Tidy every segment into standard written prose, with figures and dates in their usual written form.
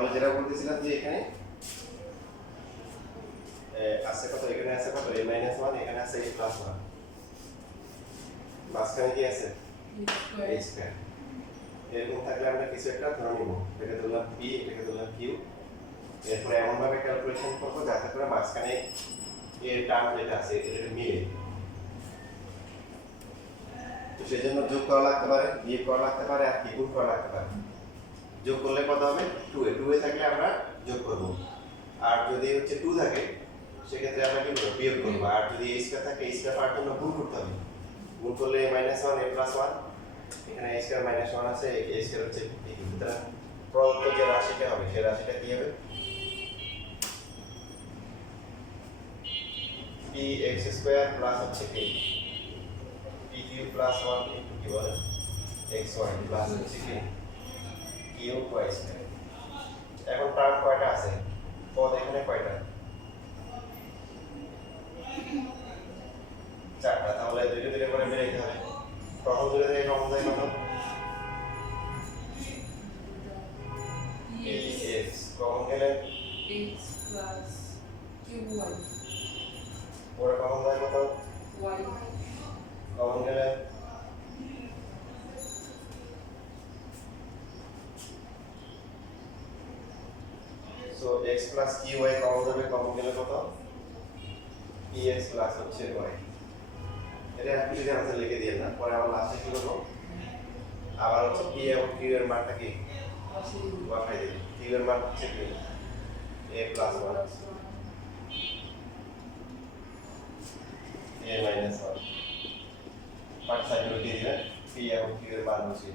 তাহলে যেটা বলতেছিলাম যে এখানে আছে কত, এখানে আছে কত a মাইনাস 1, এখানে আছে a প্লাস 1, মাঝখানে কি আছে a স্কয়ার। এরকম থাকলে আমরা কিছু একটা ধরে নিব, এটাকে ধরলাম p, এটাকে ধরলাম q, এরপর এমন ভাবে ক্যালকুলেশন করব যাতে করে মাঝখানে এর টার্ম যেটা আছে এটা মিলে। তো সেজন্য যোগ করা লাগতে পারে, বিয়োগ করা লাগতে পারে, আর কি গুণ করা লাগতে পারে। যোগ করলে কত হবে 2a, 2a থাকলে আমরা যোগ করব, আর যদি হচ্ছে 2 থাকে সেক্ষেত্রে আমরা কি করব বিয়োগ করব, আর যদি a স্কয়ার থাকে a স্কয়ার পাওয়ার জন্য গুণ করতে হবে, গুণ করলে a মাইনাস 1 a প্লাস 1, এখানে a স্কয়ার মাইনাস 1 আছে, a স্কয়ার হচ্ছে এই সুতরাং প্রদত্ত যে রাশিটা হবে সেই রাশিটা কি হবে px স্কয়ার প্লাস হচ্ছে k pq প্লাস 1 ইনটু কি বলে xy প্লাস হচ্ছে k qy স্কয়ার। এখন টার্ম কয়টা আছে, পদ এখানে কয়টা, চারটা, তাহলে দুইটা দুইটা করে মিলাইতে হবে। প্রথম দুইটা থেকে কমন যায় কত px, কমন গেলে x plus qy ওরা কমন যায় কত y কমন গেলে so x plus qy common যাবে, কমন গেলে কত px প্লাস হচ্ছে y। এটা আপনি যদি আমাদের লিখে দিয়েন না, পরে আবার লাস্টে কি করবো, আবার হচ্ছে p এবং q এর মানটা কি বসাই দেব। q এর মান হচ্ছে কি a plus 1 a minus 1, part সাইডে লিখে দিবেন p এবং q এর মান বসিয়ে।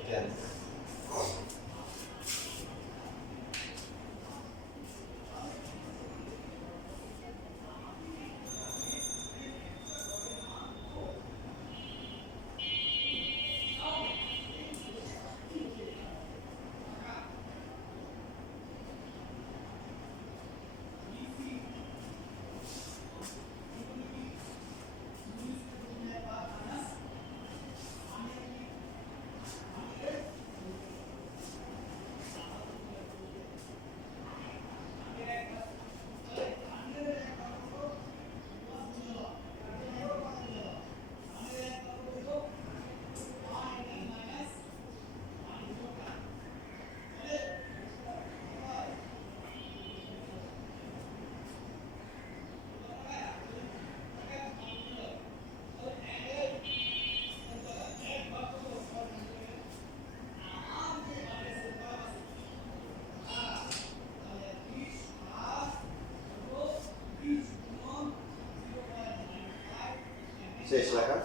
এটা answer। শেষ লেখা।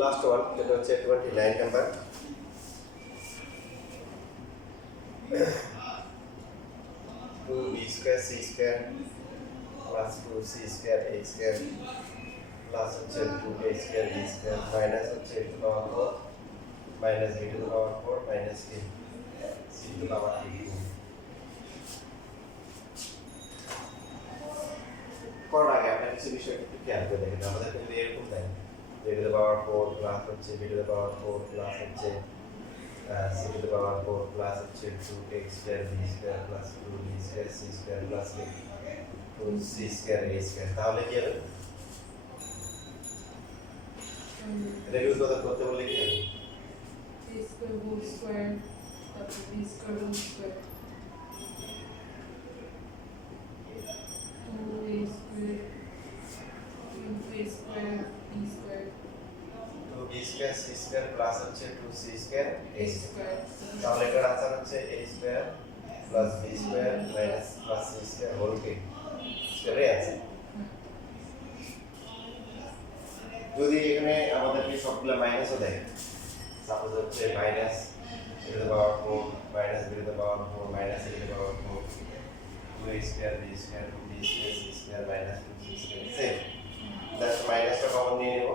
লাস্ট ওয়ান যেটা হচ্ছে 29 number. 2b square c square plus 2c square a square plus হচ্ছে 2a square b square minus হচ্ছে a to power 4 minus b to power 4 minus k c to power 2 করার আগে আপনার কিছু বিষয় একটু খেয়াল করে দেখেন। আমাদের কিন্তু এরকম দেয় a টু পাওয়ার 4 প্লাস হচ্ছে b টু পাওয়ার 4 প্লাস হচ্ছে c to the power 4 plus হচ্ছে 2x square b square plus 2b square c square plus 2c square a square। তাহলে কি হবে, এটা ইউজ করতে বললে কি হবে a square whole square তারপর b square whole square 2a square into a square b square 2b square c square plus হচ্ছে 2c square a a square। square তাহলে এটার আনসার হচ্ছে a square plus b square minus plus c square whole cube এটাই আছে। যদি এখানে আমাদেরকে সবগুলো মাইনাসও দেয়, সাপোজ হচ্ছে minus e to the power 4 minus b to the power 4 minus e to the power 4 2a square b square b square c square minus 2c square same just মাইনাসটা common নিয়ে নেব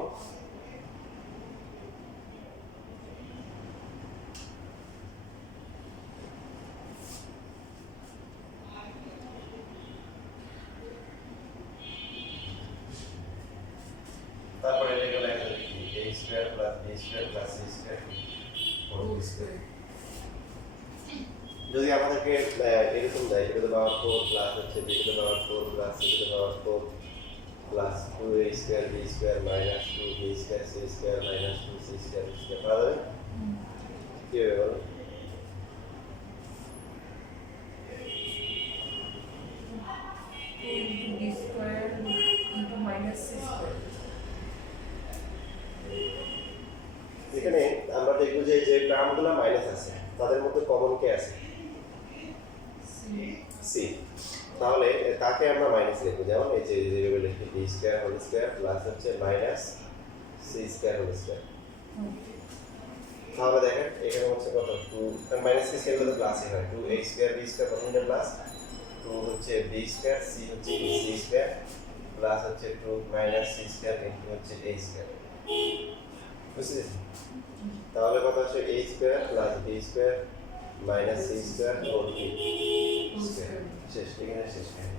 তারপরে এটাকে লেখা যাবে কি a square plus b square plus c square whole square যদি আমাদেরকে এরকম দেয় এটা তো পাওয়ার 4 প্লাস হচ্ছে b to the power 4 plus c to the power 4 plus 2a square b square minus 2b square c square minus 2c square square পাওয়া যাবে কি হবে বলো b square into minus c square এখানে আমরা দেখব যে যে টার্মগুলো মাইনাস আছে তাদের মধ্যে কমন কে আছে c c তাহলে তাকে আমরা মাইনাস লিখব যেমন এই যে ভেরিয়েবল লিখি b square whole square plus হচ্ছে minus c square whole square তাহলে দেখেন এখানে হচ্ছে কত 2 কারণ মাইনাস c স্কয়ার হলে প্লাসই হয় 2a স্কয়ার b স্কয়ার প্রথমটা প্লাস 2 হচ্ছে b স্কয়ার c হচ্ছে c স্কয়ার প্লাস হচ্ছে 2 মাইনাস c স্কয়ার ইনটু হচ্ছে a স্কয়ার বুঝছিস তাহলে কত হচ্ছে a square plus b square minus c square whole square শেষ এখানে শেষ হয়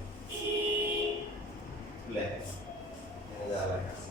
লেখ এখানে যা লেখা আছে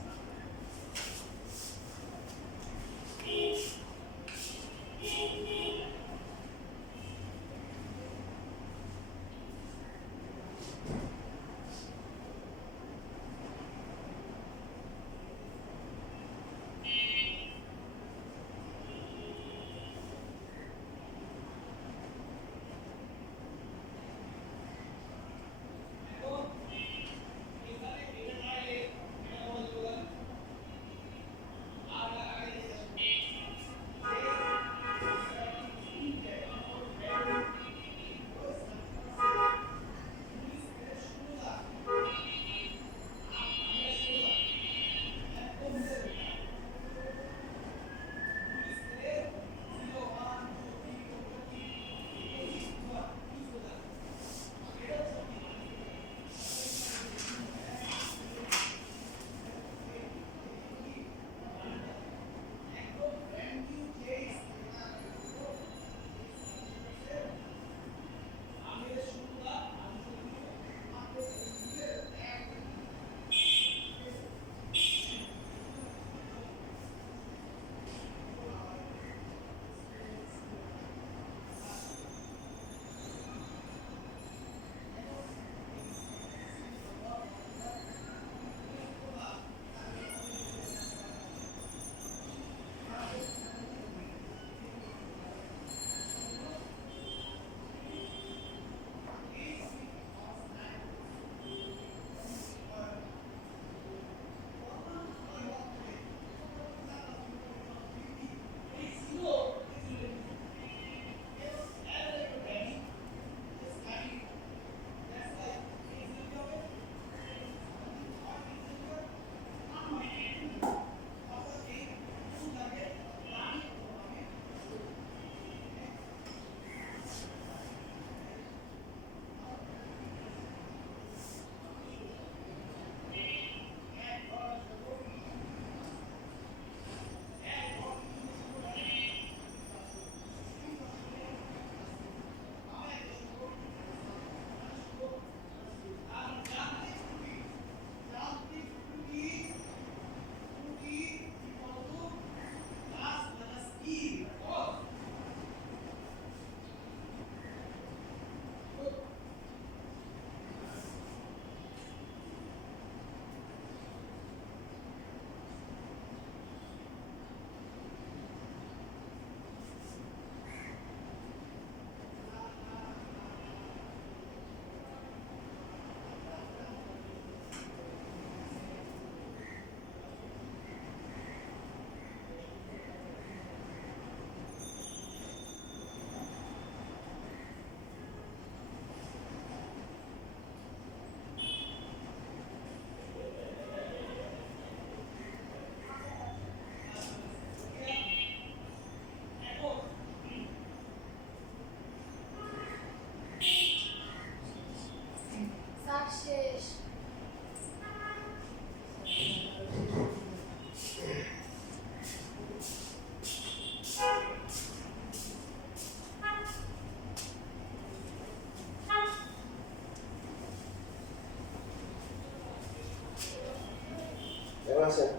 আসেন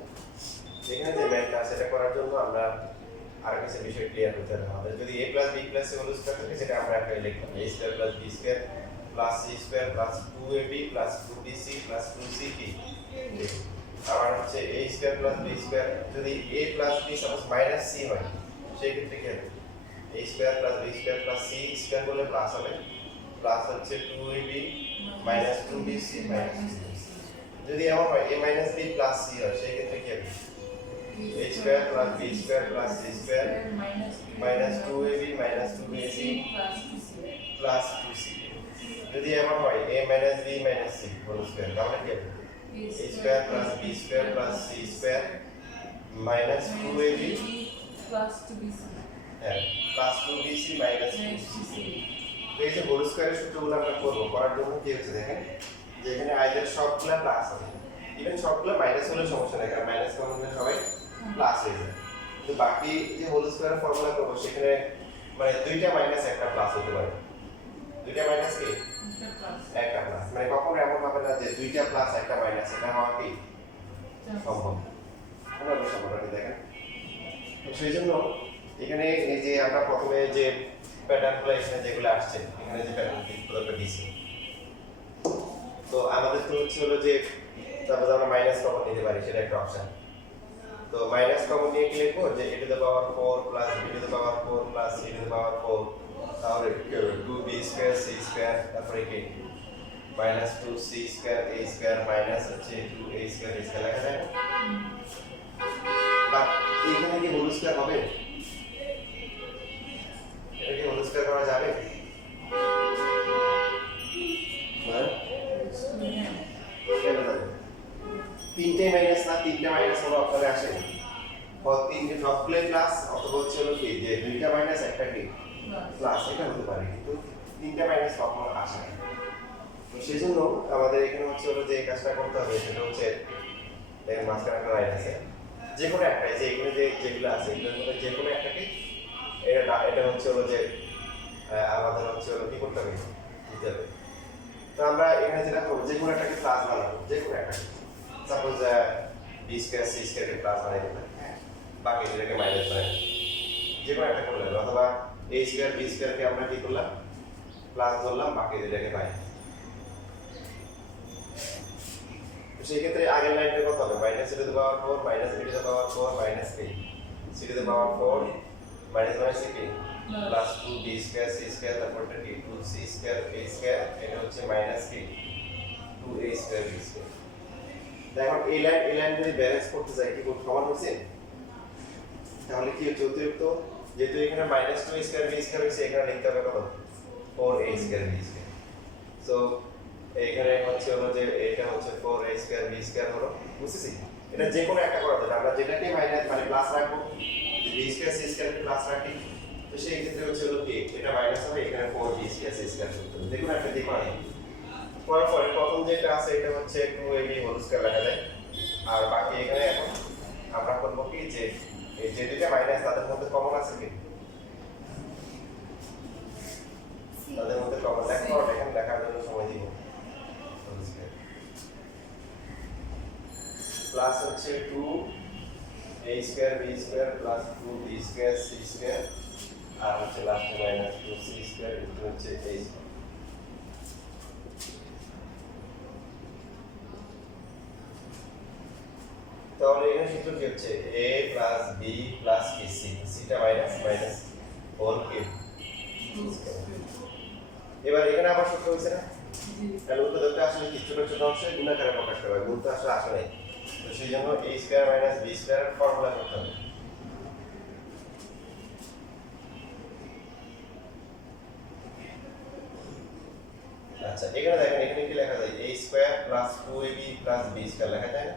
এখানে যে ম্যাথটা সেটা করার জন্য আমরা আর কিছু বিষয় ক্লিয়ার করতে হবে আমাদের যদি a plus b plus c whole square থাকে সেটা আমরা একটা লিখলাম a square plus b square plus c square plus 2ab plus 2bc plus 2cp আবার হচ্ছে a square plus b square যদি a plus b suppose minus c হয় সেই ক্ষেত্রে কি হবে a square plus b square plus c square করলে plus হবে প্লাস হচ্ছে 2ab মাইনাস 2bc মাইনাস যদি এমন হয় a minus b plus c হয় সেই ক্ষেত্রে কি হবে a square plus b square plus c square minus 2ab minus 2bc plus 2c যদি এমন হয় a minus b minus c whole square তাহলে কি হবে a square plus b square plus c square minus 2ab plus 2bc হ্যাঁ plus 2bc minus 2c তো এই যে হোল স্কয়ারের সূত্রগুলো আমরা করব করার জন্য কি হচ্ছে দেখেন যে এখানে আইদার সবগুলা প্লাস হবে ইভেন সবগুলা মাইনাস হলে সমস্যা নাই কারণ মাইনাস কমন হলে সবাই প্লাস হয়ে যায় তো বাকি যে হোল স্কয়ার ফর্মুলা করব সেখানে মানে দুইটা মাইনাস একটা প্লাস হতে পারে দুইটা মাইনাস কি একটা প্লাস মানে কখনো এমন হবে না যে দুইটা প্লাস একটা মাইনাস এটা হওয়া কি সম্ভব আমরা সম্ভব দেখেন তো সেই জন্য এখানে এই যে আমরা প্রথমে যে প্যাটার্নগুলো এখানে যেগুলো আসছে এখানে যে প্যাটার্নগুলো দিয়েছি তো আমাদের তো হচ্ছে হলো যে তারপর আমরা মাইনাস কমন নিতে পারি সেটা একটা অপশন তো মাইনাস কমন নিয়ে কি লিখবো যে a to the power 4 plus b to the power 4 plus c to the power 4 তাহলে 2b স্কয়ার c স্কয়ার তারপরে কি minus 2c square a square minus হচ্ছে 2a স্কয়ার a স্কয়ার লেখা যায় বাট এখানে কি হোল স্কয়ার হবে এটা কি হোল স্কয়ার করা যাবে হ্যাঁ কেন যাবে তিনটে মাইনাস না তিনটা মাইনাস কোনো অপশনে আসে তিনটে সবগুলো প্লাস অথবা হচ্ছে হলো কি যে দুইটা মাইনাস একটা কি প্লাস এটা হতে পারে কিন্তু তিনটা মাইনাস কখনো আসে না তো সেই জন্য আমাদের এখানে হচ্ছে হলো যে এই কাজটা করতে হবে সেটা হচ্ছে দেখেন মাঝখানে একটা লাইন আছে যে কোনো একটা যে এখানে যে যেগুলো আছে এগুলোর মধ্যে যে কোনো একটাকে এটা হচ্ছে হলো যে আমাদের হচ্ছে হলো কি করতে হবে দিতে হবে তো আমরা এখানে যেটা করবো যে কোনো একটাকে প্লাস বানাবো যে কোনো একটাকে suppose b square c square কে প্লাস বানাই দিলাম বাকি দুটোকে মাইনাস বানাই যে কোনো একটা করলাম অথবা a স্কয়ার b স্কয়ার কে আমরা কি করলাম প্লাস ধরলাম বাকি দুটোকে মাইনাস তো সেই ক্ষেত্রে আগের লাইনটা কত হবে minus a to the power 4 minus b to the power 4 minus b c to the power 4 minus minus কি plus 2b square c square তারপরটা কি 2c স্কয়ার a স্কয়ার এটা হচ্ছে মাইনাস কি 2a স্কয়ার b স্কয়ার এখন এই line যদি balance করতে যাই কি করতে সমান হচ্ছে তাহলে কি হচ্ছে অতিরিক্ত যেহেতু এখানে মাইনাস 2 স্কয়ার b স্কয়ার হচ্ছে এখানে লিখতে হবে কত 4a square b square so এখানে হচ্ছে হলো যে এটা হচ্ছে 4a স্কয়ার b স্কয়ার হলো বুঝছেন এটা যে কোনো একটা করা যাবে আমরা যেটাকে মাইনাস মানে প্লাস রাখবো b স্কয়ার c স্কয়ার কে প্লাস রাখি তো সেই ক্ষেত্রে হচ্ছে হলো কি এটা মাইনাস হবে এখানে 4b স্কয়ার c স্কয়ার করতে হবে দেখুন একটা দিক মানে পরে প্রথম যেটা আছে এটা হচ্ছে 2ab হোল স্কয়ার লেখা যায় আর বাকি এখানে এখন আমরা করব কি যে এই যে দুটো মাইনাস তাদের মধ্যে কমন আছে কি তাদের মধ্যে কমন দেখো এখানে লেখার জন্য সময় দিব হোল স্কয়ার প্লাস হচ্ছে 2a square b square plus 2b square c square আর হচ্ছে লাস্টে মাইনাস 2c স্কয়ার এটা হচ্ছে a স্কয়ার তাহলে এখানে সূত্র কি হচ্ছে a plus b plus c c টা মাইনাস মাইনাস হোল কিউব এবার এখানে আবার সূত্র হইছে না তাহলে উত্তর দেখতে আসলে কি ছোট ছোট অংশে গুণাকারে প্রকাশ করা হয় গুণ তো আসলে আসে নাই তো সেই জন্য a square minus b square formula করতে হবে আচ্ছা এখানে দেখেন এখানে কি লেখা যায় a square plus 2ab plus b square লেখা যায় না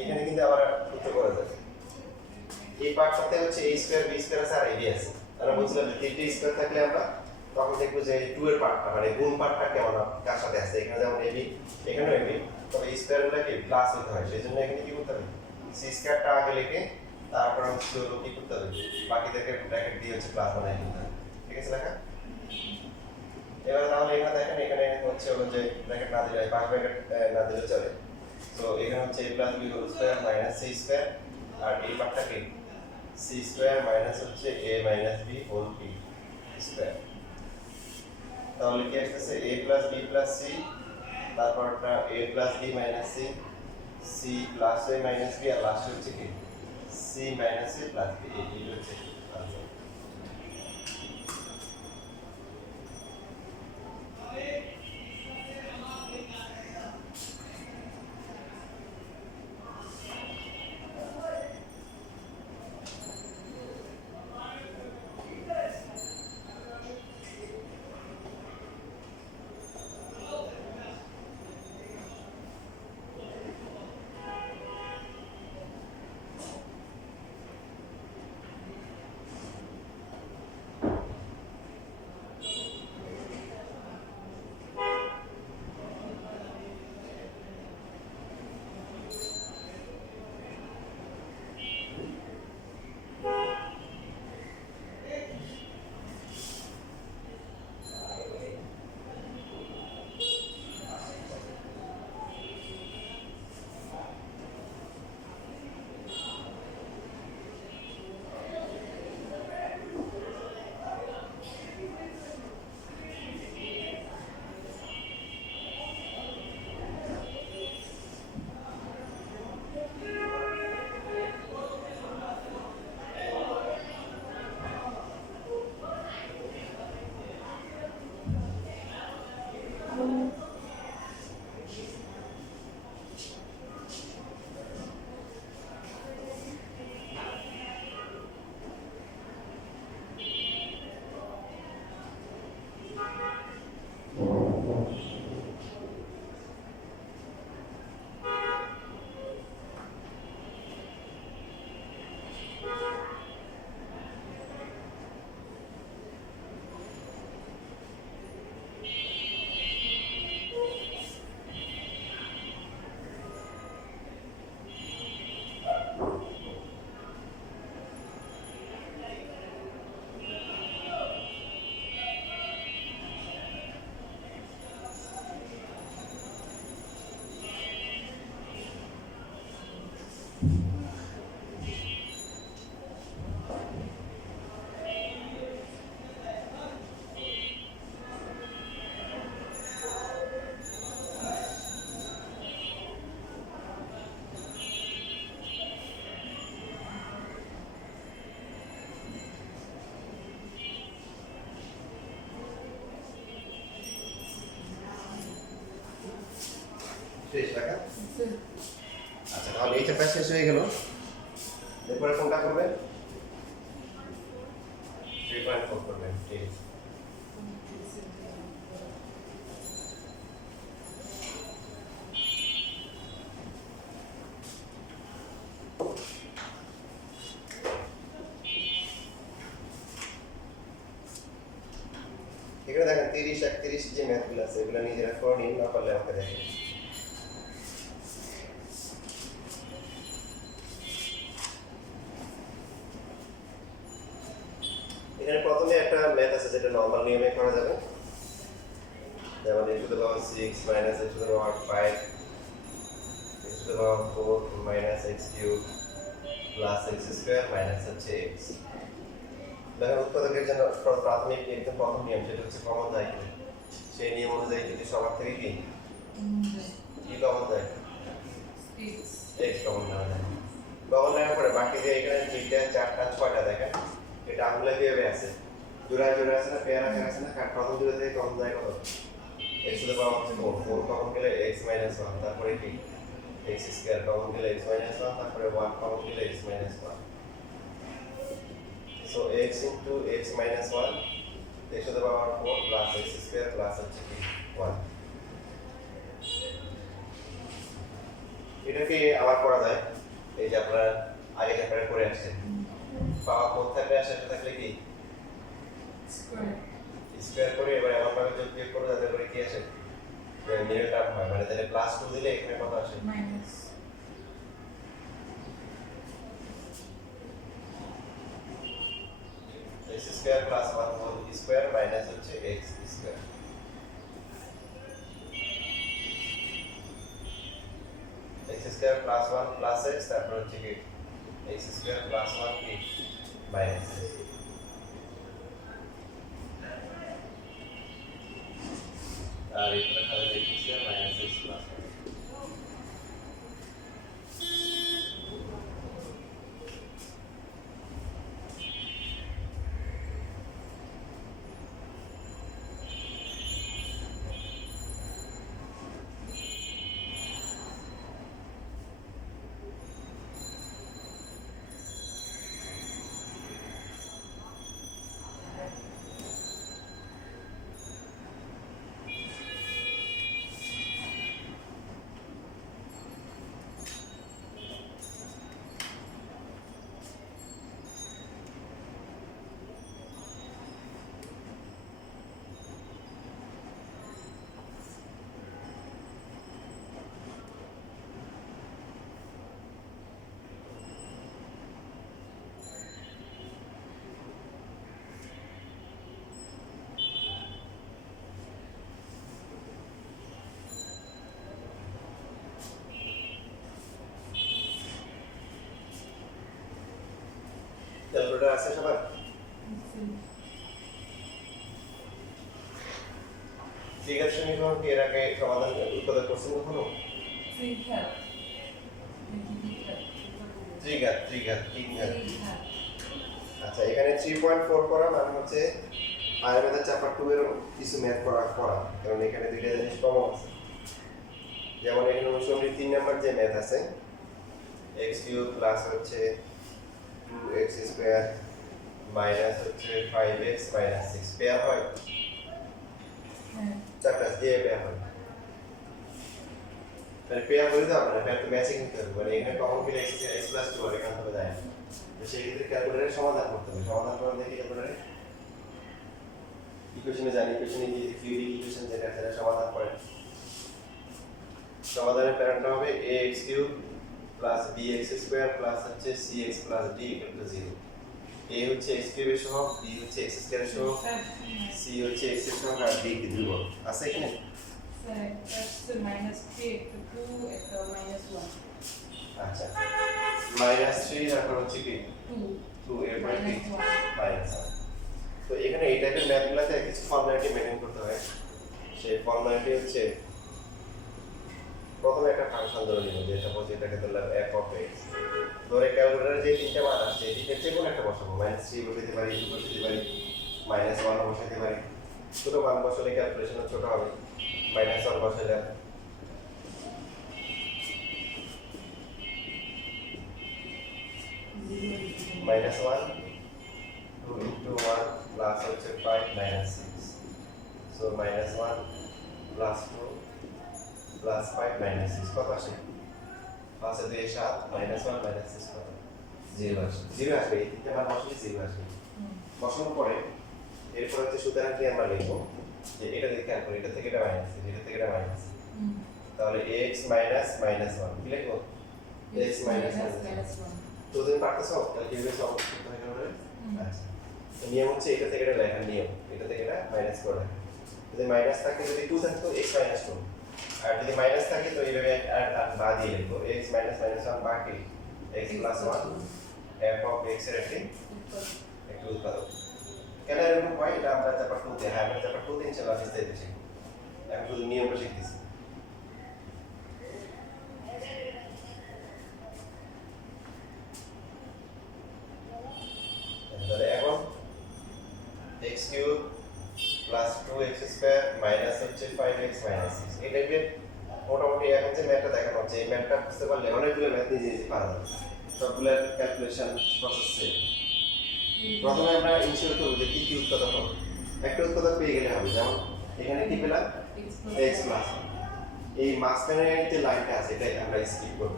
এখানে কিন্তু আবার সূত্র করা যায় এই পার্টটাতে হচ্ছে a স্কয়ার b স্কয়ার আছে আর ab আছে আমরা বলছিলাম যে তিনটে স্কয়ার থাকলে আমরা তখন দেখব যে 2 এর পার্টটা মানে গুণ পার্টটা কেমন কার সাথে আছে এখানে যেমন ab এখানেও ab তবে এই স্কয়ারগুলোকে প্লাস হতে হয় সেজন্য এখানে কি করতে হবে c স্কয়ারটা আগে লিখে তারপর হচ্ছে কি করতে হবে বাকিদেরকে ব্র্যাকেট দিয়ে হচ্ছে প্লাস বানাই দিতে হবে ঠিক আছে লেখা এবার তাহলে এখানে দেখেন এখানে হচ্ছে হলো যে ব্র্যাকেট না দিলে পাঁচ ব্র্যাকেট না দিলে চলে তো তো এখানে হচ্ছে a plus b whole square minus c square আর এই পার্টটা কি c স্কয়ার মাইনাস হচ্ছে a minus b whole b square. তাহলে কি আসছে a plus b plus c, তারপরটা a plus b minus c, c plus a minus b, আর লাস্ট হচ্ছে কি c minus a plus b। এই হচ্ছে আনসার। শেষ টাকা। আচ্ছা, তাহলে এই চ্যাপ্টার শেষ হয়ে গেল। এরপরে কোনটা করবেন? 3.4 করবেন। ঠিক আছে। এখানে দেখেন 30, 31 যে ম্যাথগুলো আছে এগুলো নিজেরা করে নিন, না পারলে আমাকে দেখেন। এখানে প্রথমে একটা ম্যাথ আছে যেটা নরমাল নিয়মে করা যাবে, যেমন x two the power 6 minus x two the power 5 x two the power 4 minus x cube plus x square minus হচ্ছে x। দেখেন উৎপাদকের জন্য প্রাথমিক একদম প্রথম নিয়ম যেটা হচ্ছে কমন যায়, সেই নিয়ম অনুযায়ী যদি সবার থেকে কি কমন যায় x কমন নেওয়া যায়। কমন নেওয়ার পরে বাকি যে এখানে 3টা 4টা 6টা দেখেন এটা আঙুলে কিভাবে আছে, জোড়ায় জোড়ায় আছে না, পেয়ার আকারে আছে না, কার প্রথম জোড়া থেকে কমন যায় কত x two the power 4 common গেলে x মাইনাস 1, তারপরে কি x স্কয়ার কমন গেলে x মাইনাস 1, তারপরে 1 কমন গেলে x minus 1। So x into x minus 1 x to the power 4 plus x square plus হচ্ছে কি 1। এটাকে আবার করা যায়, এই যে আপনারা আগে চ্যাপ্টারে করে আসছেন, পাওয়ার 4 থাকলে আর সেটা থাকলে কি স্কয়ার করে এবার এমন ভাবে যোগ বিয়োগ করব যাতে করে কি আসে মিডল টার্ম হয়, মানে তাহলে প্লাস 2 দিলে এখানে কত আসে minus x square plus 1 whole square minus হচ্ছে x square. x square plus 1 plus x তারপর হচ্ছে কি x স্কয়ার প্লাস 1 কি মাইনাস x। আর এটা খালি x square minus x plus 1। Calculator আছে সবার? ত্রিঘাত সমীকরণ কি এর আগে সমাধান উৎপাদন করছেন কখনো? ত্রিঘাত তিন ঘাত। আচ্ছা এখানে 3.4 করা মানে হচ্ছে আয়ের মেথড চ্যাপ্টার 2 এর কিছু ম্যাথ করা কারণ এখানে দুইটা জিনিস কমন আছে। যেমন এখানে অনুসরণের 3 নাম্বার যে ম্যাথ আছে x³ প্লাস হচ্ছে 2x স্কয়ার মাইনাস হচ্ছে 5x মাইনাস 6 পেয়ার হয়। চারটা দিয়ে পেয়ার হয়। মানে পেয়ার হয়ে যাবে না, পেয়ার তো ম্যাচিং হতে হবে। মানে এখানে কমন পেলে x প্লাস 2 আর এখান থেকে যায়। তো সেই ক্ষেত্রে ক্যালকুলেটরে সমাধান করতে হবে। সমাধান করা দেখি ক্যালকুলেটরে ইকুয়েশনে জানি, ইকুয়েশনে যে কিউবিক ইকুয়েশন যেটা সেটা সমাধান করেন। সমাধানের প্যাটার্নটা হবে ax³ plus bx square plus হচ্ছে cx plus d equal to 0। a হচ্ছে x³ এর সহগ, b হচ্ছে x স্কয়ার এর সহগ, c হচ্ছে x এর সহগ আর d কি ধ্রুবক আছে এখানে। আচ্ছা -3 তারপর হচ্ছে কি 2 এরপর কি মাইনাস। তো এখানে এই টাইপের ম্যাথগুলোতে কিছু ফর্মালিটি মেইনটেইন করতে হয়। সেই ফর্মালিটি হচ্ছে প্রথমে একটা ফাংশন ধরে নিব, যেটা বলছে এটাকে ধরলাম f অফ x। ধরে ক্যালকুলেটরে যে তিনটা মান আসছে এই তিনটা যে কোনো একটা বসাবো, -3 বসাতে পারি, 2 বসাতে পারি, -1 বসাতে পারি। ছোট মান বসালে ক্যালকুলেশন ছোট হবে। -1 বসালাম, -1 2 into 1 plus হচ্ছে 5 minus 6 so -1 plus 2 plus 5 minus 6 কত আসে? 5 এ 2 7 -1 minus 6 কত? 0 আসে। 0 আসবে, এই তিনটা মান বসলে 0 আসবে। বসানোর পরে এরপর হচ্ছে সুতরাং কি আমরা লিখব যে এটা দেখে খেয়াল করি, এটা থেকে এটা মাইনাস, এটা থেকে এটা মাইনাস। তাহলে x minus -1 কি লিখব? x minus -1। তো তুমি পারতেছো তাহলে কিভাবে সলভ করতে হয় এগুলো? আচ্ছা তো নিয়ম হচ্ছে এটা থেকে এটা লেখার নিয়ম, এটা থেকে এটা মাইনাস করে লেখা। যদি মাইনাস থাকে, যদি 2 থাকে তো x minus 2, আর যদি মাইনাস থাকে তো এইভাবে আর বাদ দিয়ে লিখবো x minus -1 বাকি x plus 1 f of x এর একটি উৎপাদক। কেন এরকম হয় এটা আমরা চ্যাপ্টার 2 তে আমরা চ্যাপ্টার 2 তে ইনশাআল্লাহ বিস্তারিত শিখব। এখন শুধু নিয়মটা শিখতেছি। তাহলে এখন x³ plus 2x square minus হচ্ছে 5x মাইনাস 6 এই টাইপের মোটামুটি এখন যে ম্যাথটা দেখানো হচ্ছে এই ম্যাথটা বুঝতে পারলে অনেকগুলো ম্যাথ নিজে নিজে পারা যাবে। সবগুলো ক্যালকুলেশন প্রসেস সেম। প্রথমে আমরা ইনশিওর করব যে কি কি উৎপাদক হবে। একটা উৎপাদক পেয়ে গেলে হবে, যেমন এখানে কি পেলাম x প্লাস, এই মাঝখানে যে লাইনটা আছে এটাই আমরা স্কিপ করব,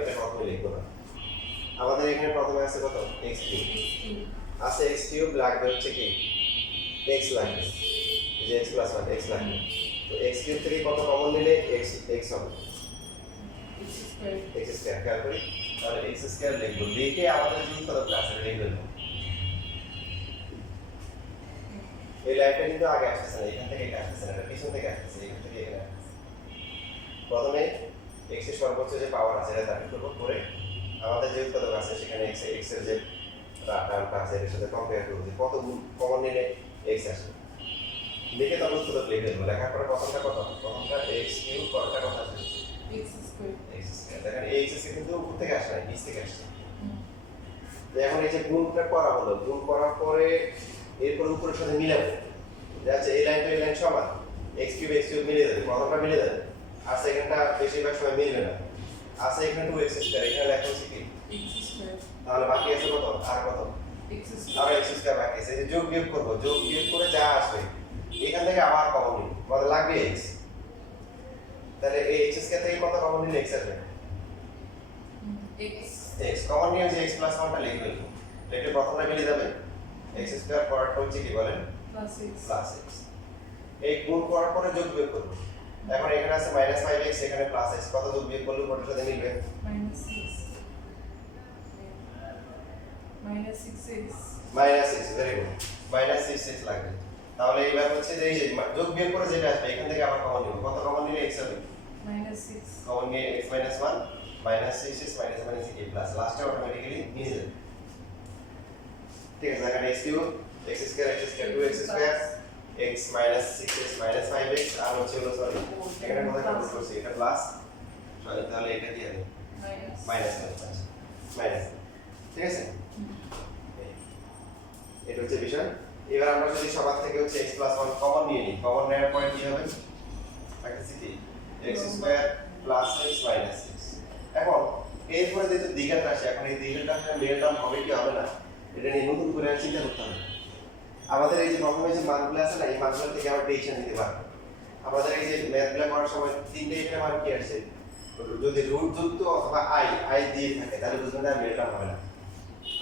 এটা প্রথমে লিখব না। আমাদের এখানে প্রথমে আছে কত x³ আছে, x³ লাগবে হচ্ছে কি x লাগবে, এই যে x প্লাস 1 x লাগবে। তো x³ থেকে কত কমন নিলে x হবে, x স্কয়ার খেয়াল করি। তাহলে x স্কয়ার লিখবো, লিখে আমাদের যে উৎপাদক আছে লিখে দেব। এই লাইনটা কিন্তু আগে আসছে না, এখান থেকে এটা আসছে না, এটা পিছন থেকে আসছে, এখান থেকে এখানে আসছে। প্রথমে x এর সর্বোচ্চ যে পাওয়ার আছে এটা দাঁড়িয়ে করবো করে আমাদের যে উৎপাদক আছে সেখানে x এর যে টার্মটা আছে এর সাথে কম্পেয়ার করবো যে কত গুণ কমন নিলে x আসে লিখে তখন উৎপাদক লিখে দেবো লেখার পরে প্রথমটা কত প্রথমটা x কিউব পরেরটা কত আসে x স্কয়ার x স্কয়ার দেখেন এই x কিন্তু উপর থেকে আসে না নিচ থেকে আসছে তো এখন এই যে গুণটা করা হলো গুণ করার পরে এরপর উপরের সাথে মিলাবো যাচ্ছে এই লাইন তো এই লাইন সমান x কিউব মিলে যাবে প্রথমটা মিলে যাবে আর সেকেন্ডটা বেশিরভাগ সময় মিলবে না আছে এখানে 2x স্কয়ার এখানে লেখা হচ্ছে কি x স্কয়ার তাহলে বাকি আছে কত আর কত x আর স্কয়ার x স্কয়ার বাকি আছে এই যে যোগ বিয়োগ করব যোগ বিয়োগ করে যা আসবে এখান থেকে আবার কমন নিব মানে লাগবে x তাহলে এই x স্কয়ার থেকে কত কমন নিলে x আসবে x x কমন নিয়ে যে x প্লাস 1টা লিখবে লিখে প্রথমটা মিলে যাবে x স্কয়ার পরেরটা হচ্ছে কি বলেন প্লাস x প্লাস x এই গুণ করার পরে যোগ বিয়োগ করব এখন এখানে আছে -5x এখানে প্লাস x কত যোগ বিয়োগ করলে কোনটার সাথে মিলবে -6 -6 ভেরি গুড -6 লাগবে তাহলে এইবার হচ্ছে যে এই যে যোগ বিয়োগ করে যেটা আসবে এখান থেকে আবার কমন নিব কত কমন নিলে x হবে -6 কমন নিয়ে x - 1 -6x -6 প্লাস লাস্টে অটোমেটিক্যালি মিলে যাবে ঠিক আছে এখানে x cube x square 2x square x - 6x - 5x আর হচ্ছে হলো সরি এখানে কোথায় কত করছি এটা প্লাস সরি তাহলে এটা কি হবে মাইনাস মাইনাস ঠিক আছে এটা হচ্ছে বিষয় এবার আমরা যদি সবার থেকে হচ্ছে x + 1 কমন নিয়ে নিই কমন নেওয়ার পরে কি হবে একটা কি x square plus x minus 6 এখন এরপরে যেহেতু দ্বিঘাত রাশি এখন এই দ্বিঘাত রাশির মেয়ের দাম হবে কি হবে না এটা নিয়ে নতুন করে আর চিন্তা করতে হবে আমাদের এই যে প্রথমে যে মানগুলো আছে না এই মানগুলো থেকে আমরা ডিরেকশন দিতে পারবো আমাদের এই যে ম্যাথগুলো করার সময় তিনটে এখানে মান কি আসছে যদি রুট যুক্ত অথবা i দিয়ে থাকে তাহলে বুঝবেন না মেয়ের দাম হবে না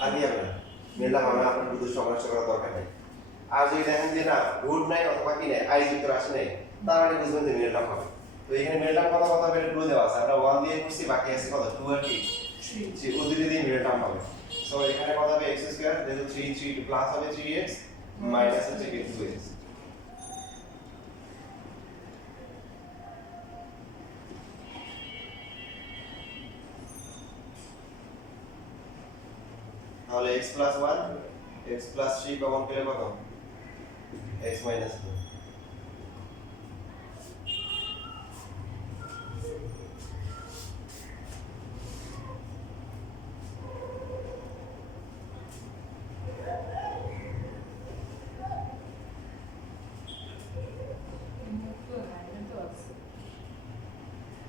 আর কি হবে না মেয়ের দাম হবে না আপনার শুধু সমস্যা করার দরকার নেই আর যদি দেখেন যে না রুট নাই অথবা কি নাই i যুক্ত রাশি নেই তার মানে বুঝবেন যে মেয়ের দাম হবে তো এখানে মেয়ের দাম কত কত বের করে দেওয়া আছে আমরা 1 দিয়ে করছি বাকি আছে কত 2 আর কি 3 ও দুটো দিয়ে মেয়ের দাম হবে সো এখানে কত হবে x স্কয়ার যেহেতু 3 প্লাস হবে 3x মাইনাস হচ্ছে কি 2x তাহলে x + 1 x + 3 কমন পেলে কত x - 2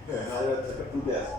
হ্যাঁ আর একটা 2 তে আছে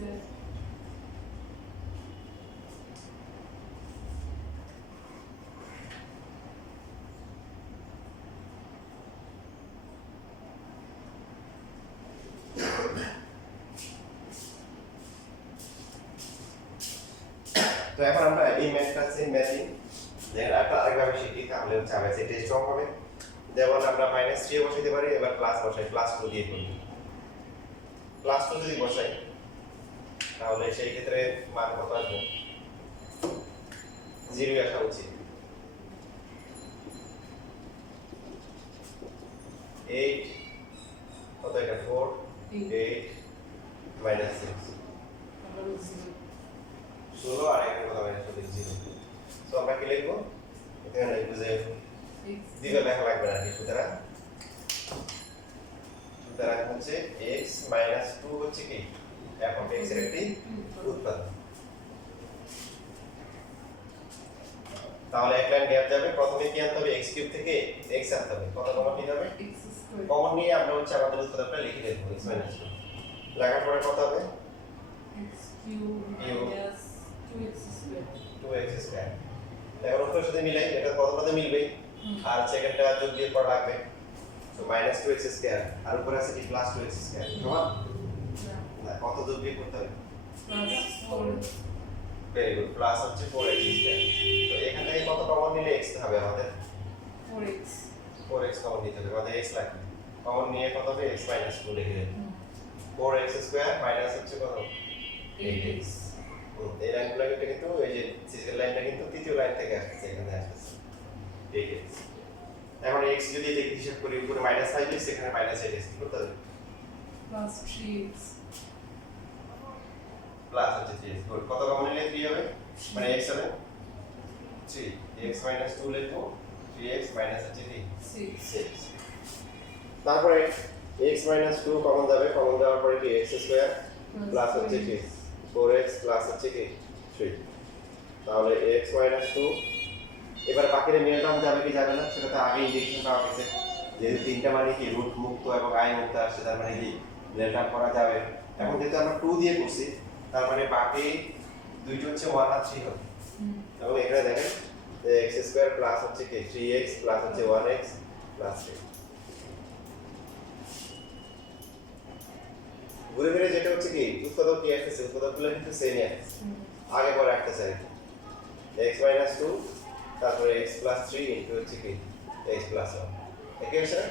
এর তো এখন আমরা এই ম্যাথটা সেম ম্যাথিং দেখেন একটা আরেকভাবে শিখি তাহলে হচ্ছে আমার সেটা স্ট্রং হবে। যেমন আমরা -3 এ বসাইতে পারি, এবার প্লাস বসাই, +2 দিয়ে করি। +2 যদি বসাই তাহলে সেই ক্ষেত্রে মান কত আসবে? 0 আসা উচিত। 8 কত এটা 4 8 -6 আবার 0 16 আর এখানে কত -0। সো আমরা কি লিখবো? এখানে লিখবো যে দিকে লেখা লাগবে না, সুতরাং হচ্ছে x - 2 হচ্ছে কি f of x এর একটি উৎপাদক। তাহলে এক লাইন গ্যাপ যাবে, প্রথমে কি আনতে হবে? x³ থেকে x আনতে হবে, কত কমন নিতে হবে? x স্কয়ার কমন নিয়ে আমরা হচ্ছে আমাদের উৎপাদকটা লিখে দেব x - 2 লেখার পরে কত হবে? x cube minus 2x square 2x²। এখন উপরের সাথে মিলাই, এটা প্রথমটাতে মিলবে আর সেকেন্ডটা যোগ দিয়ে পড়া লাগবে। সো -2x² আর উপরে আছে কি +2x² সমান না, কত যোগ দিয়ে করতে হবে? প্লাস 4 ভেরি গুড, প্লাস হচ্ছে 4x²। তো এখান থেকে কত কমন নিলে x হবে আমাদের? 4x 4x কমন নিতে হবে, আমাদের x লাগবে। কমন নিয়ে কত হবে? x - 2 লিখে দেব। 4x² মাইনাস হচ্ছে কত? 8x এই লাইনগুলো কিন্তু এই যে সিজের লাইনটা কিন্তু তৃতীয় লাইন থেকে আসছে, এখানে আসছে 8x। এখন x যদি এটা হিসাব করি, উপরে -5x এখানে -8x কি করতে হবে? প্লাস 3x প্লাস হচ্ছে 3x। গুড, কত কমন নিলে 3 হবে? মানে x হবে 3, x - 2 লিখবো, 3x মাইনাস হচ্ছে কি 6 6। তারপরে x - 2 কমন যাবে, কমন যাওয়ার পরে কি x² প্লাস হচ্ছে কি 4x প্লাস হচ্ছে কি 3। তাহলে x - 2, এবার বাকিটা মিলে টার্ম যাবে কি যাবে না সেটা তো আগেই ইন্ডিকেশন পাওয়া গেছে। যেহেতু তিনটা মানে কি রুট মুক্ত এবং আই মুক্ত আসছে, তার মানে কি মিলে টার্ম করা যাবে। এখন যেহেতু আমরা 2 দিয়ে করছি, তার মানে বাকি দুইটা হচ্ছে 1 আর 3 হবে। এবং এখানে দেখেন যে x² প্লাস হচ্ছে কি 3x প্লাস হচ্ছে 1x প্লাস 3। ঘুরে ফিরে যেটা হচ্ছে কি উৎপাদক কি আসছে, উৎপাদকগুলো কিন্তু সেমই আসছে, আগে পরে একটা চাই x - 2 তারপরে x + 3 ইনটু হচ্ছে কি x + 1 একই আছে না?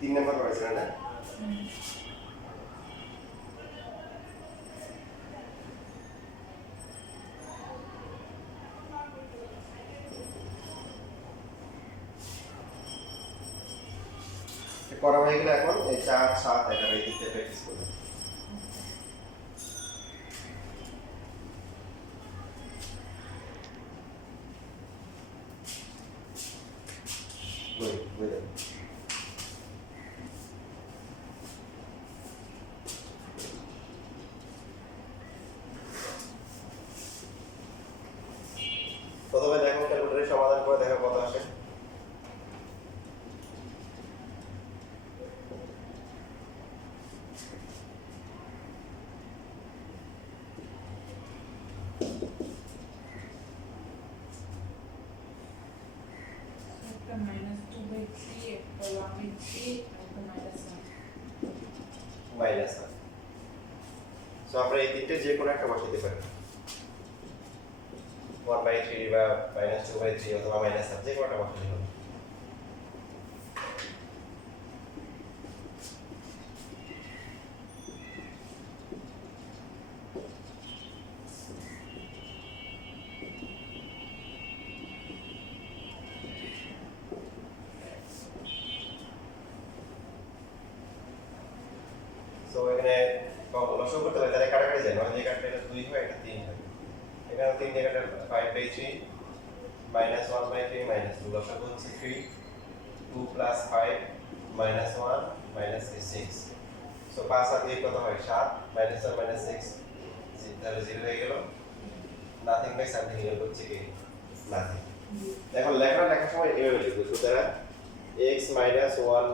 তিন নাম্বার করেছে না? করা হয়ে গেলে এখন এই 4 7 11 এই দিকটা প্র্যাকটিস করবে। বুঝলেন? প্রথমে দেখো ক্যালকুলেটরের সমাধান করে দেখো কত আসে। একটা -2/3 একটা 1/3 একটা মাইনাস হয়। সো আমরা এই তিনটে যে কোনো একটা বসাতে পারি, 1/3 বা -2/3 অথবা -1 যে কোনোটা বসাতে হবে। সো এখানে লসাগু করতে হবে, তাহলে কাটাকাটি যায়, নয় দিয়ে কাটলে এটা 2 হয়, এটা 3 হয়। এখানে 3 দিয়ে কাটলে 5/3 -1/3 -2 লসাগু হচ্ছে 3, 2 + 5 -1 -6। সো 5 আর 2 কত হয়? 7 -1 -6 তাহলে 0 হয়ে গেল। নাথিং বাই সামথিং ইকুয়াল হচ্ছে কি নাথিং। এখন লেখার সময় এভাবে লিখবো, সুতরাং এক্স মাইনাস ওয়ান